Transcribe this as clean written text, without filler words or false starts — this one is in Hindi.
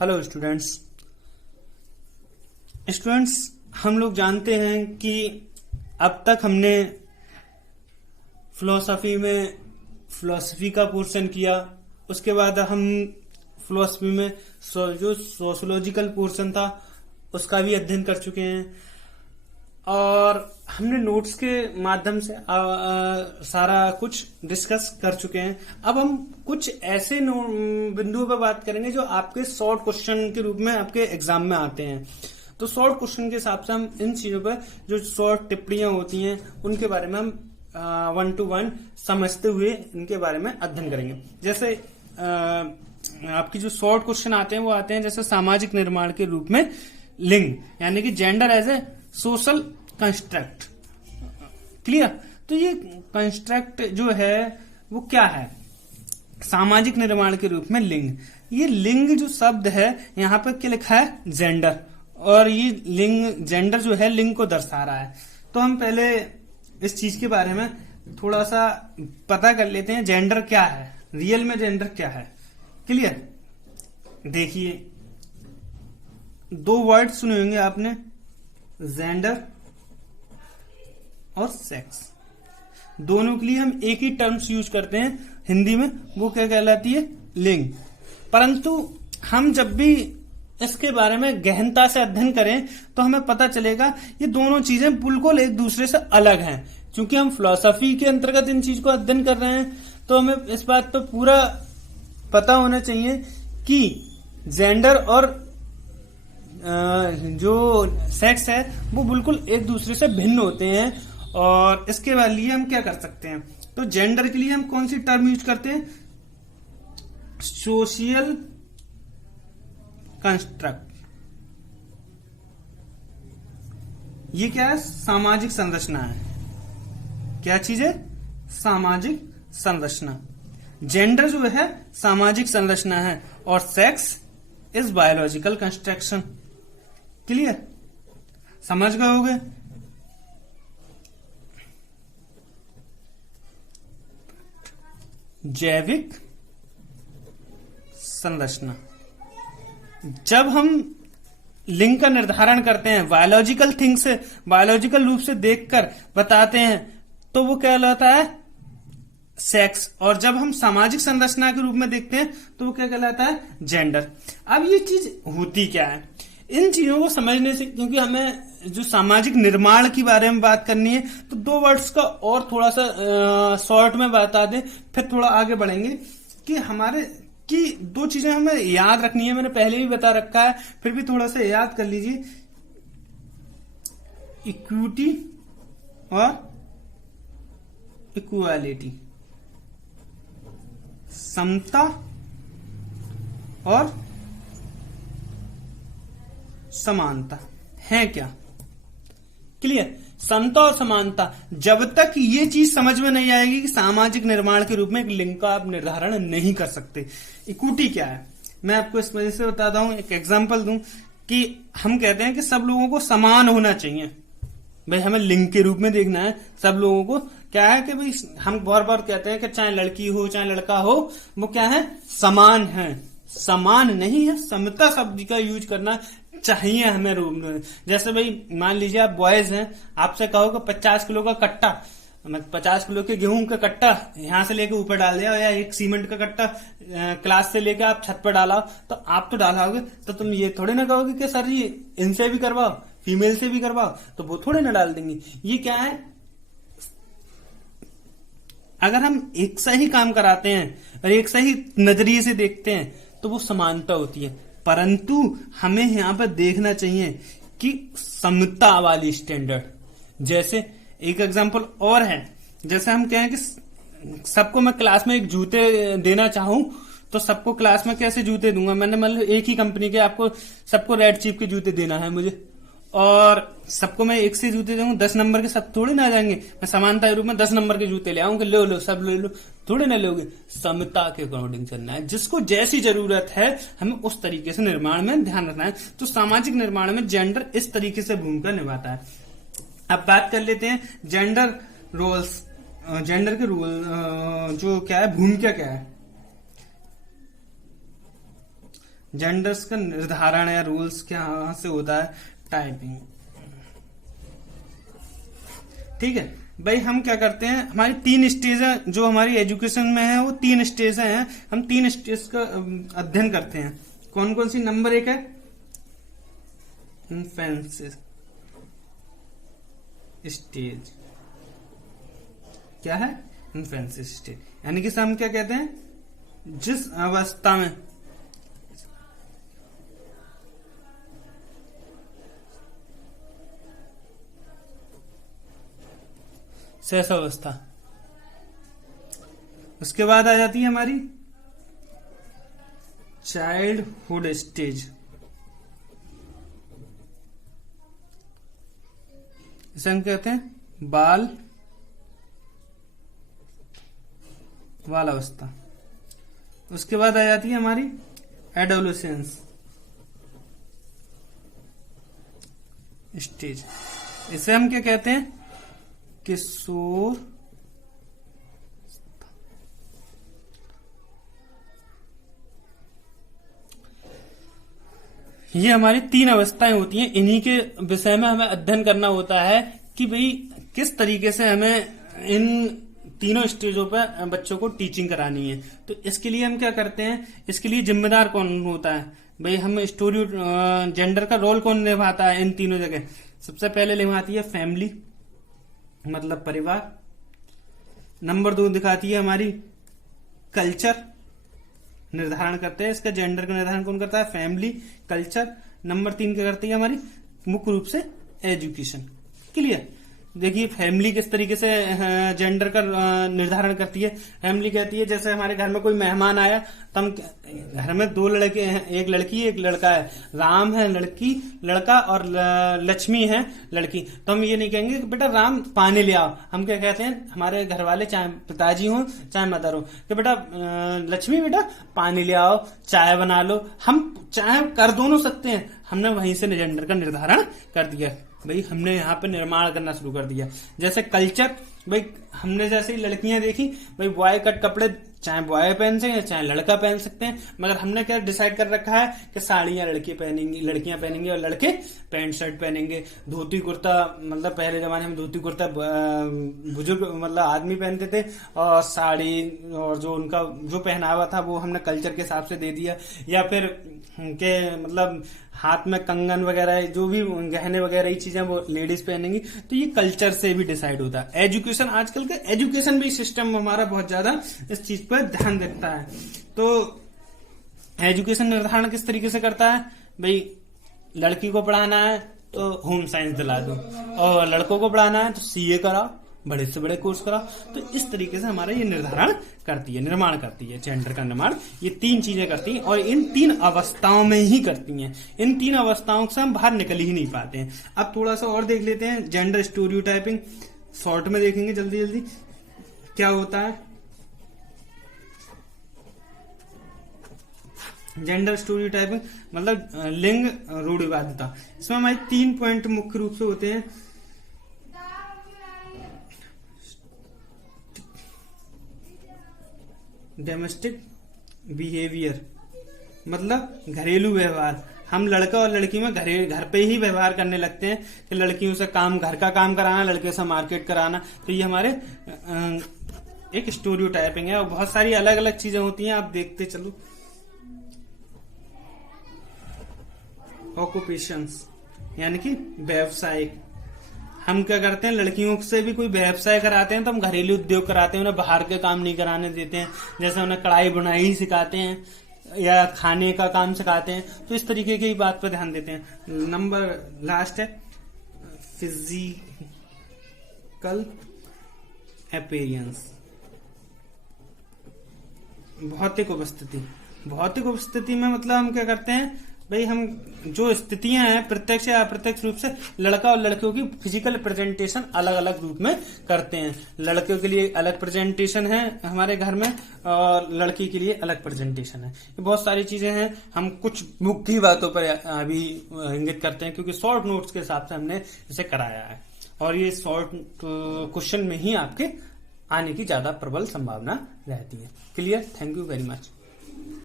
हेलो स्टूडेंट्स, हम लोग जानते हैं कि अब तक हमने फिलोसफी का पोर्शन किया। उसके बाद हम फिलोसफी में जो सोशियोलॉजिकल पोर्शन था उसका भी अध्ययन कर चुके हैं और हमने नोट्स के माध्यम से सारा कुछ डिस्कस कर चुके हैं। अब हम कुछ ऐसे बिंदुओं पर बात करेंगे जो आपके शॉर्ट क्वेश्चन के रूप में आपके एग्जाम में आते हैं। तो शॉर्ट क्वेश्चन के हिसाब से हम इन चीजों पर जो शॉर्ट टिप्पणियां होती हैं उनके बारे में हम 1 to 1 समझते हुए इनके बारे में अध्ययन करेंगे। जैसे आपकी जो शॉर्ट क्वेश्चन आते हैं वो आते हैं जैसे सामाजिक निर्माण के रूप में लिंग, यानी कि gender as a social construct. Clear? तो ये कंस्ट्रक्ट जो है वो क्या है? सामाजिक निर्माण के रूप में लिंग। ये लिंग जो शब्द है यहाँ पर क्या लिखा है? जेंडर। और ये लिंग, जेंडर जो है लिंग को दर्शा रहा है। तो हम पहले इस चीज के बारे में थोड़ा सा पता कर लेते हैं, जेंडर क्या है, रियल में जेंडर क्या है। क्लियर? देखिए, 2 वर्ड सुने होंगे आपने, जेंडर और सेक्स। दोनों के लिए हम एक ही टर्म्स यूज करते हैं हिंदी में, वो क्या कहलाती है? लिंग। परंतु हम जब भी इसके बारे में गहनता से अध्ययन करें तो हमें पता चलेगा ये दोनों चीजें बिल्कुल एक दूसरे से अलग हैं। क्योंकि हम फिलोसफी के अंतर्गत इन चीज को अध्ययन कर रहे हैं तो हमें इस बात पर पूरा पता होना चाहिए कि जेंडर और जो सेक्स है वो बिल्कुल एक दूसरे से भिन्न होते हैं। और इसके लिए हम क्या कर सकते हैं? तो जेंडर के लिए हम कौन सी टर्म यूज करते हैं? Social construct. ये क्या है? सामाजिक संरचना है। क्या चीज है? सामाजिक संरचना। जेंडर जो है सामाजिक संरचना है और sex is biological construction. Clear? समझ गए होगे? जैविक संरचना। जब हम लिंग का निर्धारण करते हैं बायोलॉजिकल थिंग से, बायोलॉजिकल रूप से देखकर बताते हैं तो वो क्या कहलाता है? सेक्स। और जब हम सामाजिक संरचना के रूप में देखते हैं तो वो क्या कहलाता है? जेंडर। अब ये चीज होती क्या है? इन चीजों को समझने से, क्योंकि हमें जो सामाजिक निर्माण के बारे में बात करनी है तो 2 वर्ड्स का और थोड़ा सा शॉर्ट में बता दें, फिर थोड़ा आगे बढ़ेंगे कि हमारे कि 2 चीजें हमें याद रखनी है। मैंने पहले भी बता रखा है, फिर भी थोड़ा सा याद कर लीजिए। इक्विटी और इक्वालिटी, समता और समानता है क्या? क्लियर? समता और समानता। जब तक ये चीज समझ में नहीं आएगी कि सामाजिक निर्माण के रूप में एक लिंग का आप निर्धारण नहीं कर सकते। इक्विटी क्या है? मैं आपको इस वजह से बताता हूं, एक एग्जांपल दूं कि हम कहते हैं कि सब लोगों को समान होना चाहिए। भाई हमें लिंग के रूप में देखना है सब लोगों को। क्या है कि भाई हम बार बार कहते हैं कि चाहे लड़की हो चाहे लड़का हो, वो क्या है? समान है। समान नहीं है, समता शब्द का यूज करना चाहिए हमें रूप में। जैसे भाई मान लीजिए आप बॉयज हैं, आपसे कहो कि 50 किलो का कट्टा, 50 किलो के गेहूं का कट्टा यहां से लेके ऊपर डाल दिया, या एक सीमेंट का कट्टा क्लास से लेके आप छत पर डाला, तो आप तो डालोगे तो तुम ये थोड़े ना कहोगे कि सर ये इनसे भी करवाओ, फीमेल से भी करवाओ, तो वो थोड़े ना डाल देंगे। ये क्या है? अगर हम एक सा ही काम कराते हैं और एक सा ही नजरिए से देखते हैं तो वो समानता होती है। परंतु हमें यहां पर देखना चाहिए कि समता वाली स्टैंडर्ड। जैसे एक एग्जांपल और है, जैसे हम कहें कि सबको मैं क्लास में एक जूते देना चाहूं तो सबको क्लास में कैसे जूते दूंगा? मैंने मतलब एक ही कंपनी के आपको सबको रेड चीफ के जूते देना है मुझे, और सबको मैं एक से जूते दूंगा, 10 नंबर के सब थोड़े ना आ जाएंगे। मैं समानता के रूप में 10 नंबर के जूते ले आऊंगा, लो सब ले लो, थोड़े ना लोगे। समता के अकॉर्डिंग चलना है, जिसको जैसी जरूरत है हमें उस तरीके से निर्माण में ध्यान रखना है। तो सामाजिक निर्माण में जेंडर इस तरीके से भूमिका निभाता है। अब बात कर लेते हैं जेंडर रोल्स, जेंडर के रूल जो क्या है, भूमिका क्या है। जेंडर्स का निर्धारण या रूल्स क्या से होता है, टाइपिंग। ठीक है भाई, हम क्या करते हैं, हमारी 3 स्टेज है जो हमारी एजुकेशन में है, वो 3 स्टेज हैं। हम 3 स्टेज का अध्ययन करते हैं। कौन कौन सी? नंबर 1 है इन्फेंसी स्टेज। क्या है? इन्फेंसी स्टेज, यानी कि हम क्या कहते हैं, जिस अवस्था में शैशवावस्था, उसके बाद आ जाती है हमारी चाइल्डहुड स्टेज, इसे हम कहते हैं बाल अवस्था। उसके बाद आ जाती है हमारी एडोलेसेंस स्टेज, इसे हम क्या कहते हैं, किशोर। ये हमारी 3 अवस्थाएं होती हैं। इन्हीं के विषय में हमें अध्ययन करना होता है कि भाई किस तरीके से हमें इन तीनों स्टेजों पर बच्चों को टीचिंग करानी है। तो इसके लिए हम क्या करते हैं, इसके लिए जिम्मेदार कौन होता है भाई, हम स्टोरी जेंडर का रोल कौन निभाता है इन तीनों जगह। सबसे पहले निभाती है फैमिली, मतलब परिवार। नंबर 2 दिखाती है हमारी कल्चर, निर्धारण करते हैं इसका जेंडर का निर्धारण कौन करता है, फैमिली, कल्चर। नंबर 3 क्या करती है हमारी, मुख्य रूप से एजुकेशन। क्लियर? देखिए फैमिली किस तरीके से जेंडर का निर्धारण करती है। फैमिली कहती है जैसे हमारे घर में कोई मेहमान आया, तो हम घर में 2 लड़के हैं, एक लड़की एक लड़का है, राम है लड़का और लक्ष्मी है लड़की। तो हम ये नहीं कहेंगे कि बेटा राम पानी ले आओ, हम क्या कहते हैं, हमारे घर वाले चाहे पिताजी हो चाहे मदर हो, कि बेटा लक्ष्मी बेटा पानी ले आओ, चाय बना लो। हम चाहे कर दोनों सकते हैं, हमने वहीं से जेंडर का निर्धारण कर दिया भाई, हमने यहाँ पे निर्माण करना शुरू कर दिया। जैसे कल्चर, भाई हमने जैसे ही लड़कियां देखी, भाई बॉय कट कपड़े चाहे बॉय पहन सकते हैं चाहे लड़का पहन सकते हैं, मगर हमने क्या डिसाइड कर रखा है कि साड़ियां लड़कियां पहनेंगी और लड़के पैंट शर्ट पहनेंगे। धोती कुर्ता, मतलब पहले जमाने में धोती कुर्ता बुजुर्ग मतलब आदमी पहनते थे, और साड़ी और जो उनका जो पहनावा था वो हमने कल्चर के हिसाब से दे दिया। या फिर के मतलब हाथ में कंगन वगैरह जो भी गहने वगैरह ये चीजें वो लेडीज पहनेंगी। तो ये कल्चर से भी डिसाइड होता है। एजुकेशन, आजकल का एजुकेशन भी सिस्टम हमारा बहुत ज्यादा इस चीज पर ध्यान देता है। तो एजुकेशन निर्धारण किस तरीके से करता है भाई, लड़की को पढ़ाना है तो होम साइंस दिला दो, और लड़कों को पढ़ाना है तो सीए कराओ, बड़े से बड़े कोर्स करा। तो इस तरीके से हमारा ये निर्धारण करती है, निर्माण करती है, जेंडर का निर्माण ये 3 चीजें करती हैं, और इन 3 अवस्थाओं में ही करती हैं। इन 3 अवस्थाओं से हम बाहर निकल ही नहीं पाते हैं। अब थोड़ा सा और देख लेते हैं जेंडर स्टीरियोटाइपिंग, शॉर्ट में देखेंगे जल्दी जल्दी क्या होता है। जेंडर स्टीरियोटाइपिंग मतलब लिंग रूढ़िवादिता। इसमें हमारे 3 पॉइंट मुख्य रूप से होते हैं। डोमेस्टिक बिहेवियर मतलब घरेलू व्यवहार। हम लड़का और लड़की में घर पे ही व्यवहार करने लगते हैं कि लड़कियों से घर का काम कराना, लड़के से मार्केट कराना। तो ये हमारे एक स्टीरियोटाइपिंग है, और बहुत सारी अलग अलग चीजें होती हैं, आप देखते चलो। ऑक्यूपेशंस यानी कि व्यवसायिक। हम क्या करते हैं, लड़कियों से भी कोई व्यवसाय कराते हैं तो हम घरेलू उद्योग कराते हैं, उन्हें बाहर के काम नहीं कराने देते हैं। जैसे उन्हें कढ़ाई बुनाई सिखाते हैं या खाने का काम सिखाते हैं, तो इस तरीके की बात पर ध्यान देते हैं। नंबर लास्ट है फिजिकल अपीयरेंस, भौतिक उपस्थिति। भौतिक उपस्थिति में मतलब हम क्या करते हैं भाई, हम जो स्थितियां हैं प्रत्यक्ष या अप्रत्यक्ष रूप से लड़का और लड़कियों की फिजिकल प्रेजेंटेशन अलग अलग रूप में करते हैं। लड़कियों के लिए अलग प्रेजेंटेशन है हमारे घर में, और लड़की के लिए अलग प्रेजेंटेशन है। ये बहुत सारी चीजें हैं, हम कुछ मुख्य बातों पर अभी इंगित करते हैं, क्योंकि शॉर्ट नोट्स के हिसाब से हमने इसे कराया है, और ये शॉर्ट क्वेश्चन में ही आपके आने की ज्यादा प्रबल संभावना रहती है। Clear? Thank you very much.